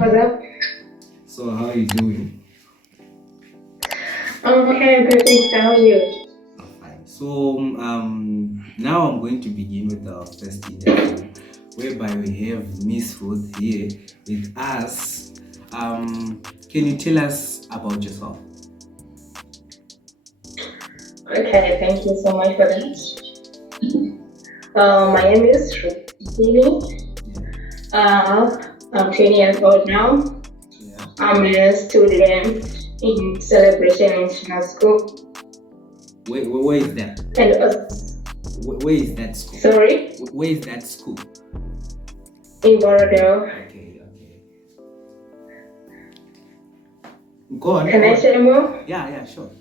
What's up? So how are you doing? Okay, good. Thanks. How are you? Fine. So now I'm going to begin with our first interview, whereby we have Miss Ruth here with us. Can you tell us about yourself? Okay, thank you so much for that. My name is Kamupini. I'm 20 years old now. Yeah. I'm a student in Celebration International School. Where is that? And Where is that school? sorry, Where is that school? in Bordeaux. Okay. Go on. Can I share more? Yeah, sure.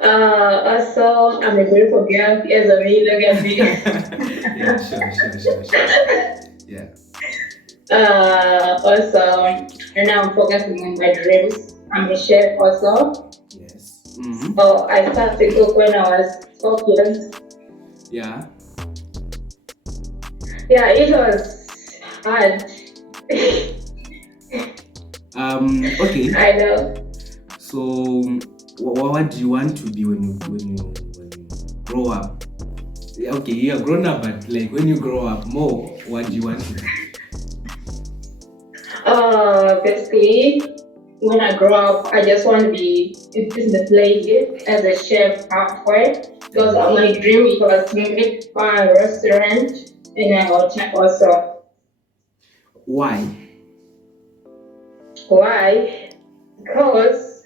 Also, I'm a beautiful girl. Yes, I mean, look at me. Yeah, sure. Yeah. Also, right now I'm focusing on my dreams. I'm a chef also. Yes. So I started to cook when I was 12 years. Yeah. Yeah, it was hard. Okay. I know. So, what do you want to be when you grow up? Okay, you're grown up, but like when you grow up more, what do you want to be? Basically, when I grow up, I just want to be a business lady as a chef halfway. Because my dream was to make a restaurant and a hotel also. Why? Why? Because,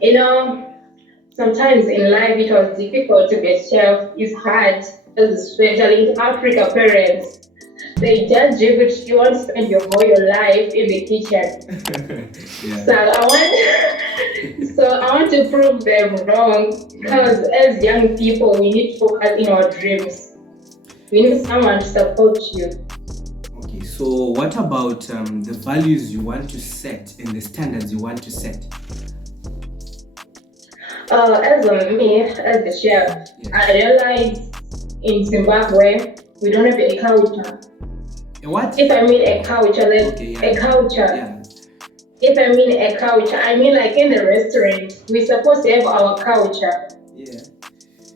you know, sometimes in life it was difficult to be a chef. It's hard, especially in Africa parents. They judge you, but you want to spend your whole life in the kitchen. So Yeah. I want to prove them wrong because as young people, we need to focus in our dreams. We need someone to support you. Okay, so what about the values you want to set and the standards you want to set? As a chef, I realized in Zimbabwe we don't have a culture. What? If I mean a culture, like Okay, yeah. a culture. Yeah. If I mean a culture, I mean like in the restaurant, we're supposed to have our culture Yeah.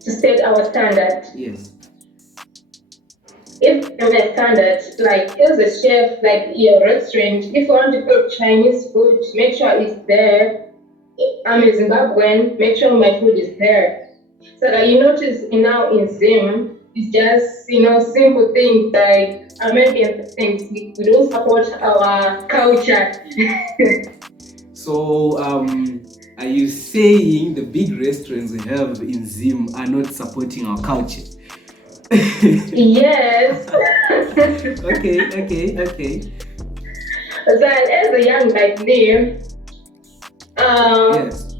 to set our standard. Yes. If I'm a standard, like as a chef, like your restaurant, if you want to cook Chinese food, make sure it's there. I'm a Zimbabwean, make sure my food is there. So that you notice now in Zim, it's just simple things like American things. We don't support our culture. So, are you saying the big restaurants we have in Zim are not supporting our culture? Yes. Okay. So as a young like me, Yes.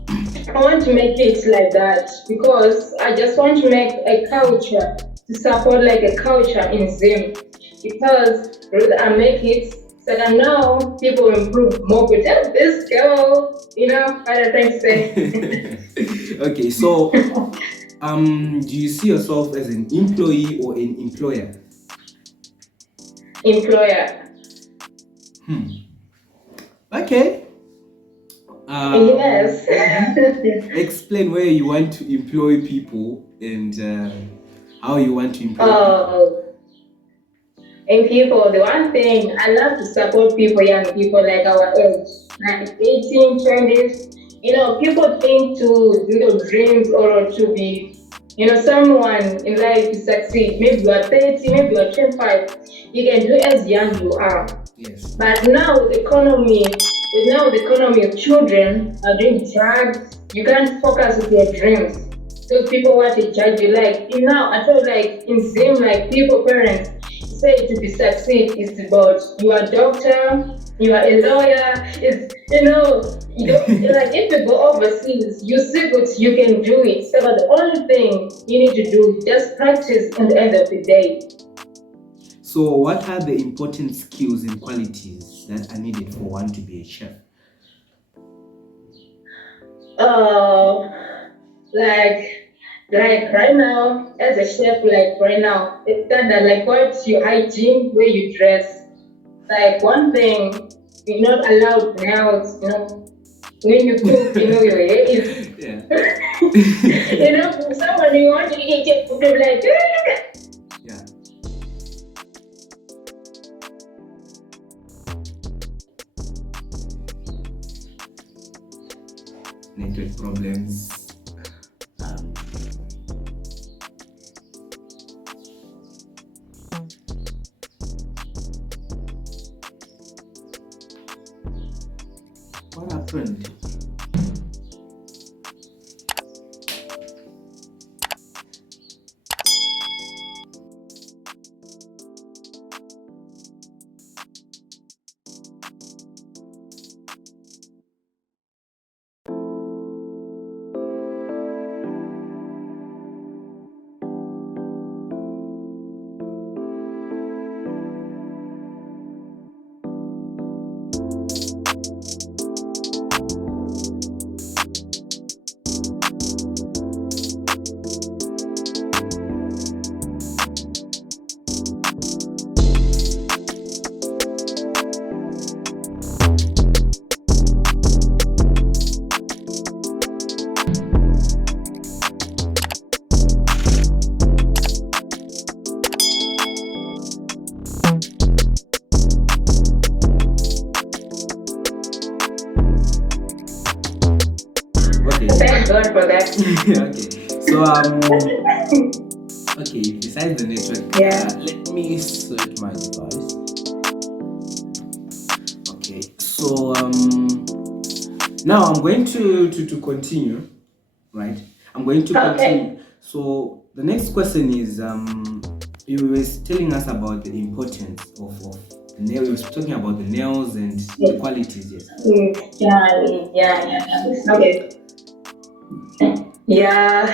I want to make it like that because I just want to make a culture to support like a culture in Zim because I make it so that now people improve more. But just this girl, what I think to say. Okay, so do you see yourself as an employee or an employer? Employer. Okay. Yes. Explain where you want to employ people and how you want to employ people. And people, the one thing I love to support people, young people like our age, like 18, 20s. People think to dreams or to be, someone in life to succeed. Maybe you are 30, maybe you are 25. You can do as young you are. Yes. But now with the economy of children are doing drugs, you can't focus with your dreams. Those people want to judge you. Like now, I feel like in Zim, like people, parents say to be succeed is about you are a doctor, you are a lawyer. It's you don't like if you go overseas, you see what you can do it. So the only thing you need to do is just practice at the end of the day. So, what are the important skills and qualities that are needed for one to be a chef? Like right now, as a chef, like right now, it's standard like what's your hygiene, where you dress. Like one thing, you're not allowed nails, when you cook, your hair is, Yeah. someone you want to eat it, would be like, Yeah. Network problems. Um, what happened? Okay. thank God for that. Okay. So okay, besides the network, Yeah. let me search my device. Okay. So now I'm going to continue, right? I'm going to continue. Okay. So the next question is you were telling us about the importance of nails. You were talking about the nails and the qualities, yes. Yeah. Okay. Yeah.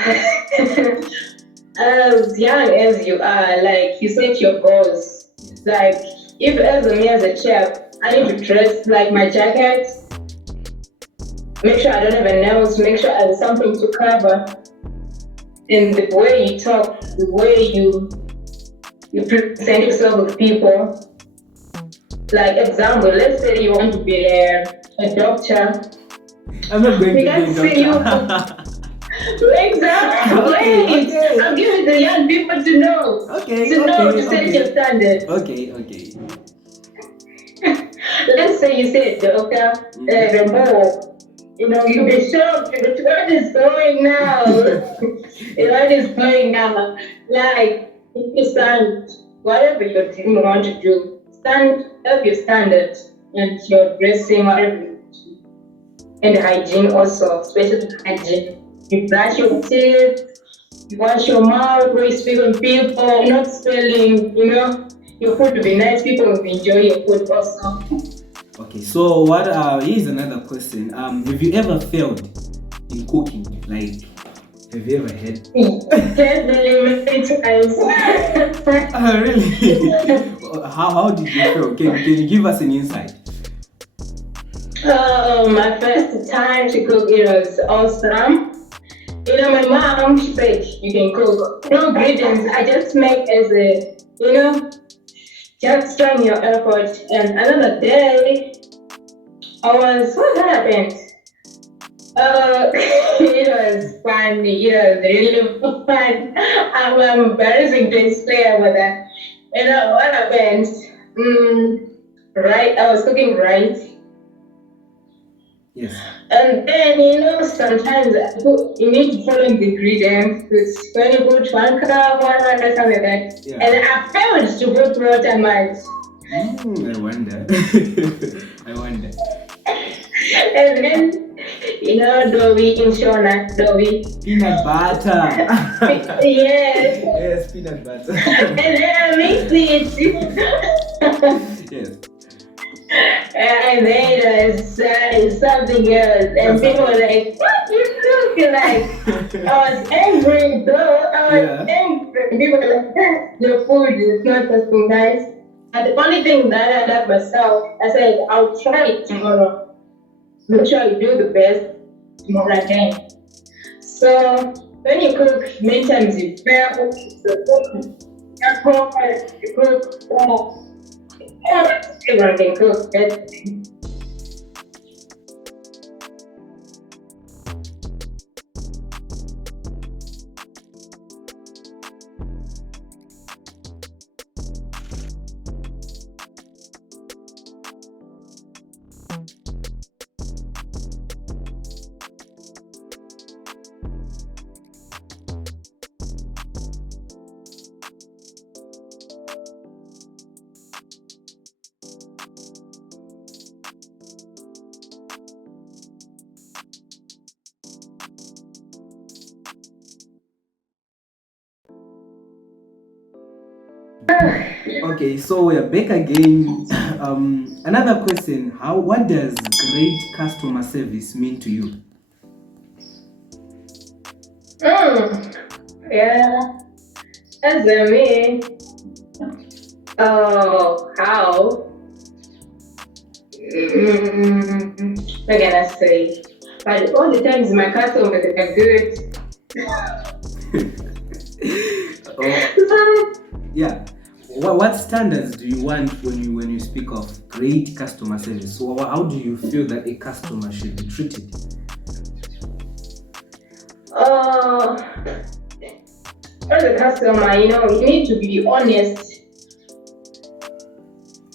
As young as you are, like you set your goals. Like if as me as a chef, I need to dress like my jacket, make sure I don't have a nails, make sure I have something to cover. And the way you talk, the way you present yourself with people. Like example, let's say you want to be a doctor. I'm not going We to can be see a you. doctor. Exactly. Wait, Okay. I'm giving the young people to know. Okay. To know to set your Okay. standards. Okay. Let's say you said doctor, Rambo. You'll be shocked. What is going now? What is going now? Like, if you stand, whatever you want to do, stand up your standards and your dressing, whatever you do. And hygiene also, especially hygiene. You brush your teeth, you wash your mouth when you speak with people, not spelling, your food will be nice, people will enjoy your food also. Okay, so what here's another question. Have you ever failed in cooking? Like, have you ever had? Definitely many times. Really? How did you fail? Can you give us an insight? My first time to cook, it was awesome. My mom, she said, you can cook. No ingredients, I just make as just trying your effort. And another day, what happened? It was funny. It was really fun. I'm embarrassing to explain about that. What happened? Right, I was cooking rice. Yes. And then, sometimes you need to follow the ingredients. It's when you put 1 cup, 100, something like that. Yeah. And I failed to put water much. I wonder. I wonder. And then, Dobby in Shona, Dobby. Peanut butter. Yes. Yes, peanut butter. And then I mixed it. Yes. I made something else. And people were like, what you looking like? I was angry though. I was angry. People were like, your food is not tasting nice. And the funny thing that I love myself, I said, I'll try it tomorrow. Make sure you do the best tomorrow again. So when you cook, many times you fail. You cook, you cook, Everyone can cook. That's Okay, so we're back again. Another question: what does great customer service mean to you? yeah. As a me, how? What can I say? But all the times my customers are good. Oh, yeah. What standards do you want when you speak of great customer service? So how do you feel that a customer should be treated? Uh, as a customer, you need to be honest.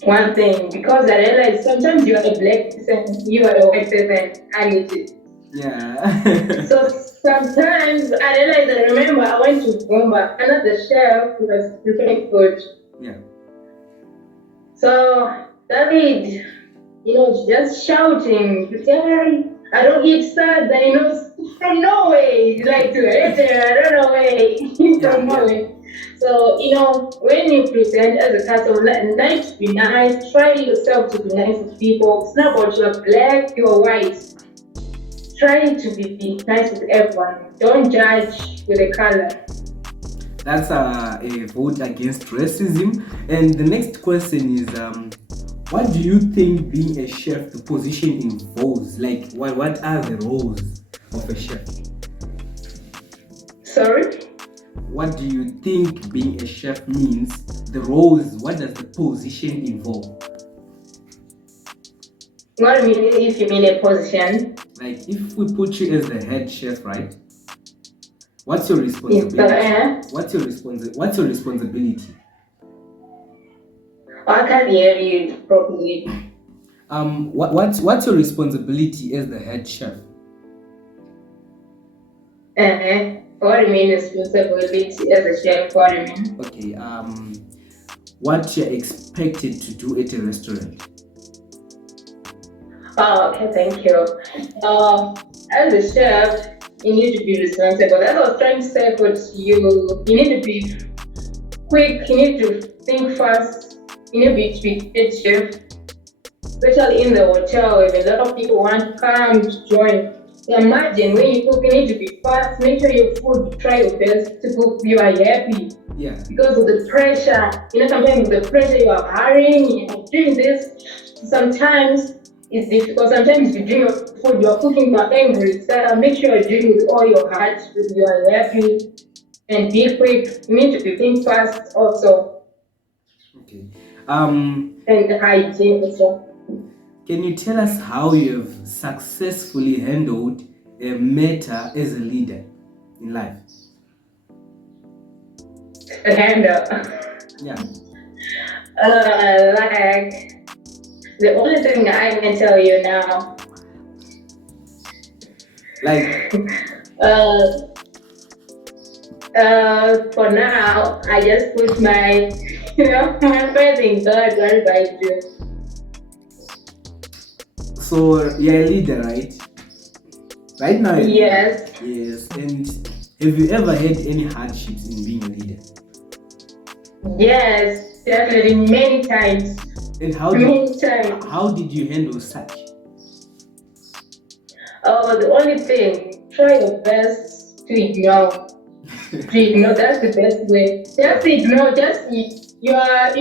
One thing, because I realize sometimes you are a black person, you are a white person, and it. Yeah. So sometimes I remember I went to Gomba, another chef was preparing food. Yeah. So David, just shouting, hey, I don't eat sad, and from Norway, like to I don't know where, Yeah. from Yeah. Norway. So, when you present as a customer, nice to be nice, try yourself to be nice with people. It's not about you're black, you're white. Try to be nice with everyone. Don't judge with the color. That's a vote against racism. And the next question is, what do you think being a chef, the position involves? Like, what are the roles of a chef? Sorry? What do you think being a chef means? The roles, what does the position involve? What I mean, if you mean a position, Like, if we put you as the head chef, right? What's your is responsibility? What's your responsibility? I can't hear you properly. What's your responsibility as the head chef? What I mean responsibility as a chef, what I mean. Okay, what you're expected to do at a restaurant? Oh, okay, thank you. As a chef, you need to be responsible. That's what I was trying to say, but you need to be quick, you need to think fast, you need to be head chef, especially in the hotel if a lot of people want to come to join. So imagine when you cook, you need to be fast, make sure your food, try your best to cook, you are happy. Yeah. Because of the pressure, sometimes the pressure you are carrying, doing this, sometimes it's difficult. Sometimes you do your food, you're cooking, you're angry. So make sure you're doing with all your heart, you are happy, and be quick. You need to be think fast also, Okay. and hygiene also. Can you tell us how you have successfully handled a matter as a leader in life? And Yeah. like the only thing I can tell you now, Like, uh, for now, I just put my, my faith in God, what I do. so you're a leader, right? Right now, you're a leader. Yes, Yes. And have you ever had any hardships in being a leader? yes, definitely many times, And many times. how did you handle such? Oh, the only thing, try your best to ignore. To ignore, that's the best way. Just ignore, you are,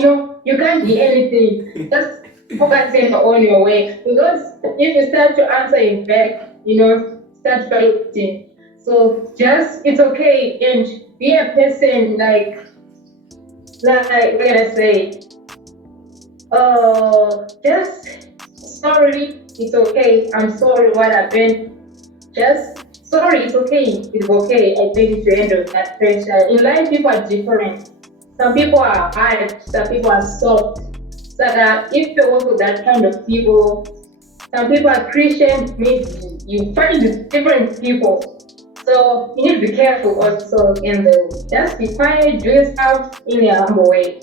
you can't do anything. Just focusing on your way. Because if you start to answer in back, start fighting. So just, it's okay. And be a person like, what can I say? Just sorry, it's okay. I'm sorry what happened. Just sorry, it's okay. It's okay. I think to handle that pressure. In life, people are different. Some people are hard, some people are soft. So that if you work with that kind of people, some people are Christian, maybe you find different people. So you need to be careful also in the just be quiet, do yourself in a humble way.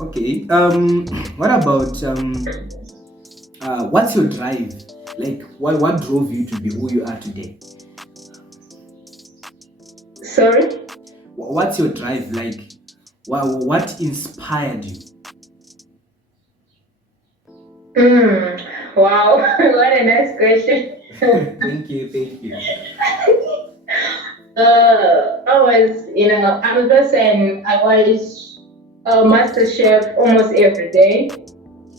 Okay. What about what's your drive? Like, what drove you to be who you are today? Sorry? What's your drive like? What inspired you? Wow, what a nice question. Thank you. I was, I'm a person, I watch Master Chef almost every day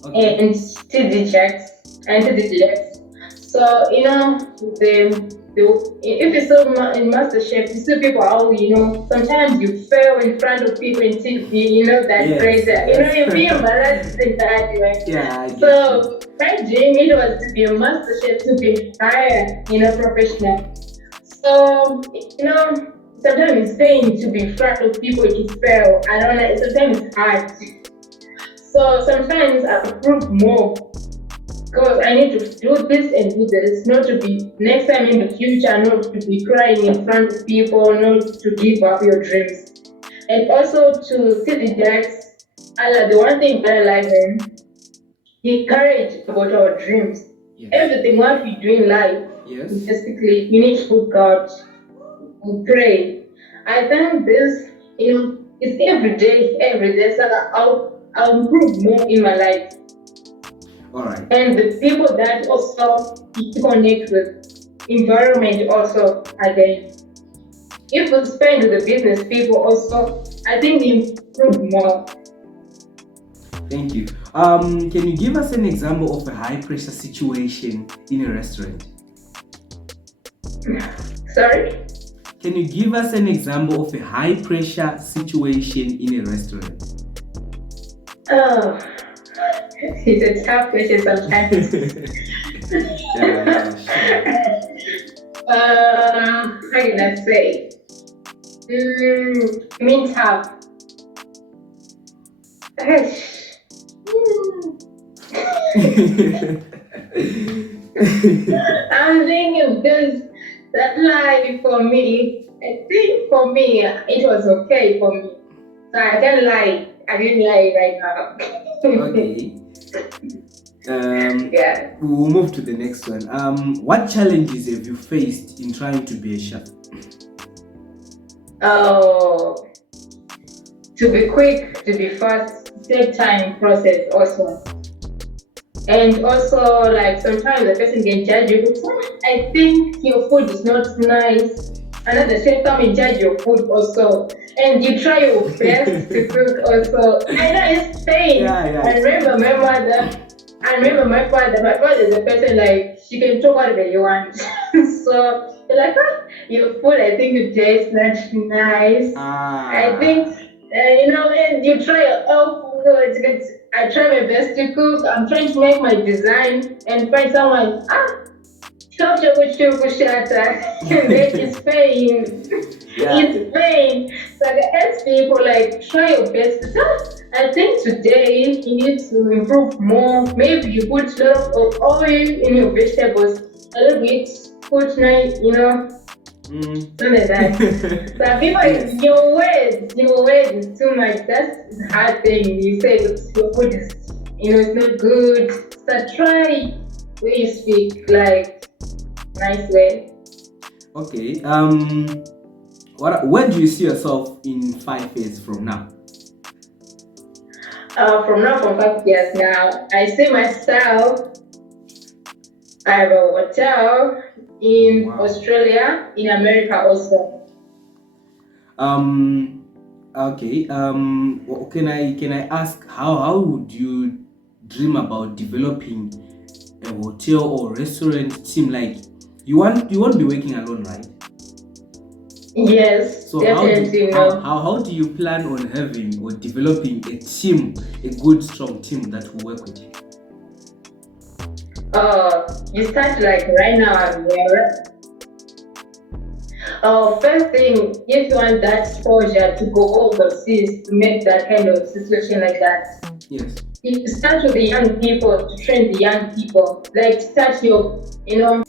Okay. and TD Jacks. So, if you saw in Master Chef, you see people how, sometimes you fail in front of people in TV, that Yes, pressure. You be yes. embarrassed in that way. Yeah, I get you. So, my dream, it was to be a Master Chef, to be higher, professional. So, sometimes it's pain to be in front of people to fail. I don't know, sometimes it's hard. So sometimes I improve more because I need to do this and do this, not to be next time in the future, not to be crying in front of people, not to give up your dreams. And also to see the Jacks, the one thing that I like him, he encourage about our dreams. Yes. Everything what we do in life, Yes. basically, we need to put God, we pray. I think this, it's every day, so that I'll improve more in my life. All right. And the people that also you connect with, environment also again. If we spend with the business people also, I think we improve more. Thank you. Can you give us an example of a high pressure situation in a restaurant? Sorry? Can you give us an example of a high pressure situation in a restaurant? Oh, it's a tough question sometimes. Yeah, sure. How can I say? Mean tough. I'm thinking because that life for me, I think for me, it was okay for me. So I can't lie. I didn't lie right now. Okay. Yeah. We'll move to the next one. What challenges have you faced in trying to be a chef? Oh, to be quick, to be fast, take time process also. And also, like sometimes the person can judge you, but I think your food is not nice. And at the same time, you judge your food also. And you try your best to cook also. I know it's pain. Yeah. I remember my mother. I remember my father. My father is a person like she can talk whatever you want. So you're like, your food, I think it tastes not nice. I think, and you try oh, I try my best to cook. I'm trying to make my design and find someone. Stop your shata. And then it's pain. Yeah. It's pain. So I ask people like try your best. I think today you need to improve more. Maybe you put a lot of oil in your vegetables. A little bit. Put nice, something like that. So people, Yes. your words is too much. That's the hard thing. You say your food is, it's not good. So try where you speak like nice way. Okay. Where do you see yourself in 5 years from now? From 5 years now, I see myself. I have a hotel in Wow. Australia, in America also. Okay. Can I ask how would you dream about developing a hotel or restaurant team? Like you won't be working alone, right? Yes, So definitely no. how do you plan on having or developing a team, a good strong team that will work with you? You start like right now. First thing, if you want that exposure to go overseas to make that kind of situation like that, Yes. you start with the young people to train the young people. Like start your, yeah.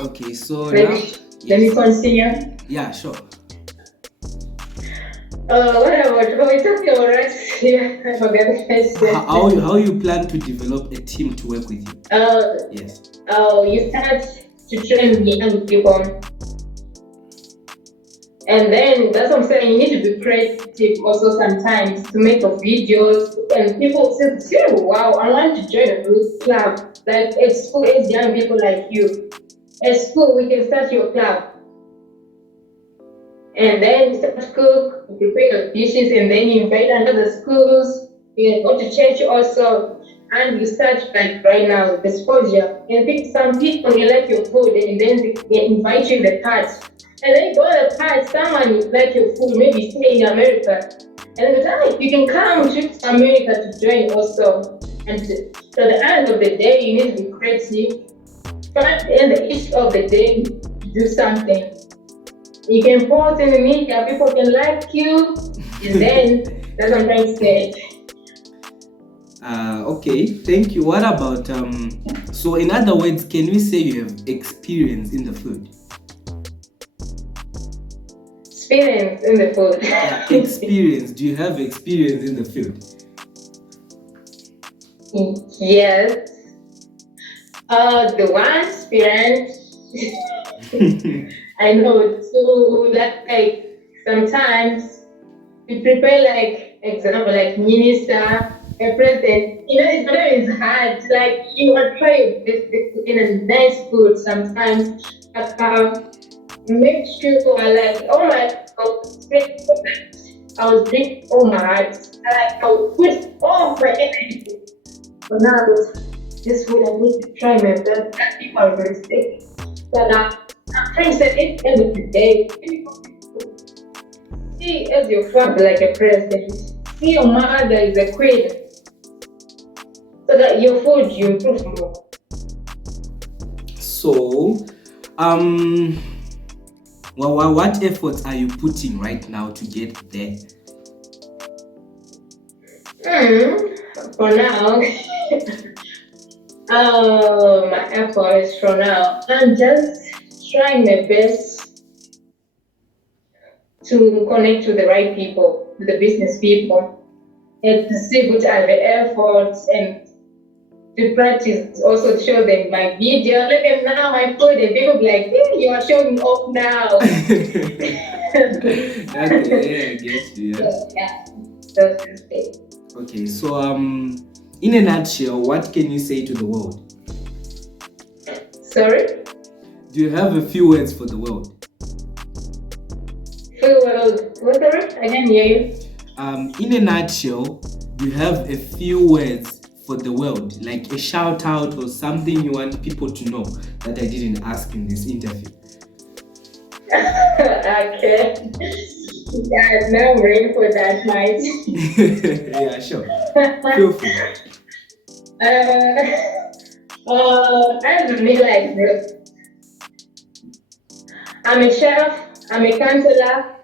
Okay, so Like, now, let me yes. continue. Yeah, sure. What about, oh, it's okay, alright. Yeah, I forgot the question. How you plan to develop a team to work with you? Yes. You start to train the young people. And then that's what I'm saying. You need to be creative also sometimes to make your videos. And people say, wow, I want to join a group club. Like at school, it's young people like you. At school, we can start your club. And then you start to cook, you prepare your dishes, and then you invite another schools. You go to church also. And you start like right now, the exposure. And some people, they like your food, and then they invite you in the party. And then you go to the party, someone like your food, maybe stay in America. And the time you can come to America to join also. And so the end of the day, you need to be creative. But in the each of the day, do something. You can post in the media, people can like you, and then that's what I'm trying to say. Okay, thank you. What about so in other words, can we say you have experience in the field? Experience in the food. Yeah, experience. Do you have experience in the field? Yes. The one experience I know too that like sometimes we prepare like example like minister, a president. It's hard. Like you are trying this in a nice food sometimes. Make sure I like oh my I was bring all my heart. I would put all my energy. But now this food I need to try my best. That people are very sick. But I'm trying to say it end of the day. See as your father like a president. See your mother is a queen. So that your food you improve more. So, what efforts are you putting right now to get there? For now, my efforts for now, I'm just trying my best to connect with the right people, with the business people, and to see which are the efforts and to practice also to show them my video. Look at now my food, and they will be like, hey, you are showing off now. Okay, yeah, I get you. Yeah. So, yeah, that's the thing. Okay, so in a nutshell, what can you say to the world? Sorry? Do you have a few words for the world? What sorry? I didn't hear you. In a nutshell, do you have a few words for the world, like a shout out or something you want people to know that I didn't ask in this interview? Okay. Yeah, now I'm ready for that night. Yeah, sure. Feel free. I really like this. I'm a chef, I'm a counselor,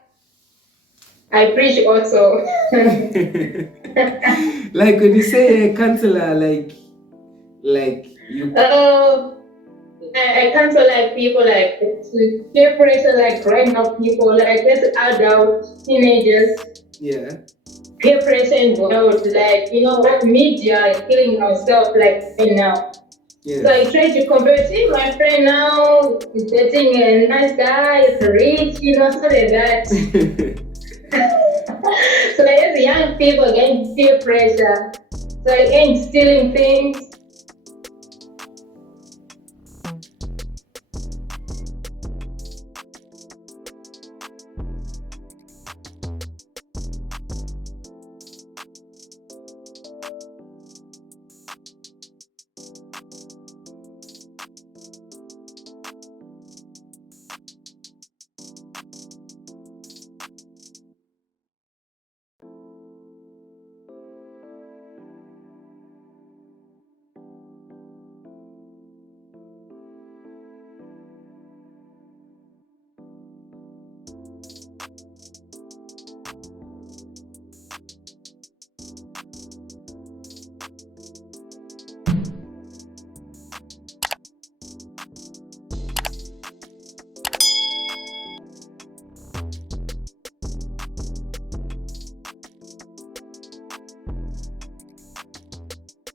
I preach also. Like when you say a counselor, like you. uh, I cancel like people like to peer pressure like growing up people like as adult teenagers Yeah. peer pressure involved like what media is killing myself like right now. So I Yes. try to compare. See, my friend now is dating a nice guy, is rich, stuff like that. So as young people getting peer pressure, so I ain't stealing things.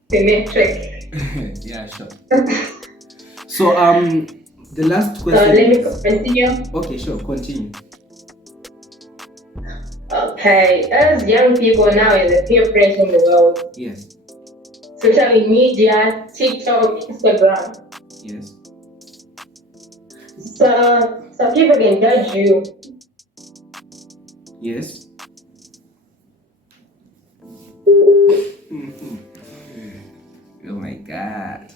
The metric. Yeah, sure. So the last So let question me is continue. okay, sure, continue. Okay, as young people now is a peer pressure in the world. Yes. Social media, TikTok, Instagram. Yes. So people can judge you. Yes. Oh my god.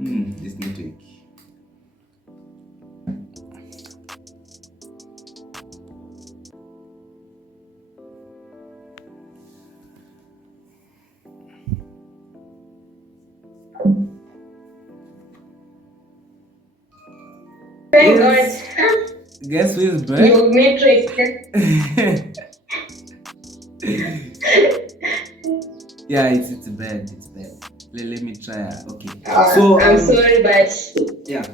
This network. Thank Yes. God. Guess who is back? Your metric. Yeah, it's bad. It's bad. Let me try. Okay. So I'm sorry, but yeah.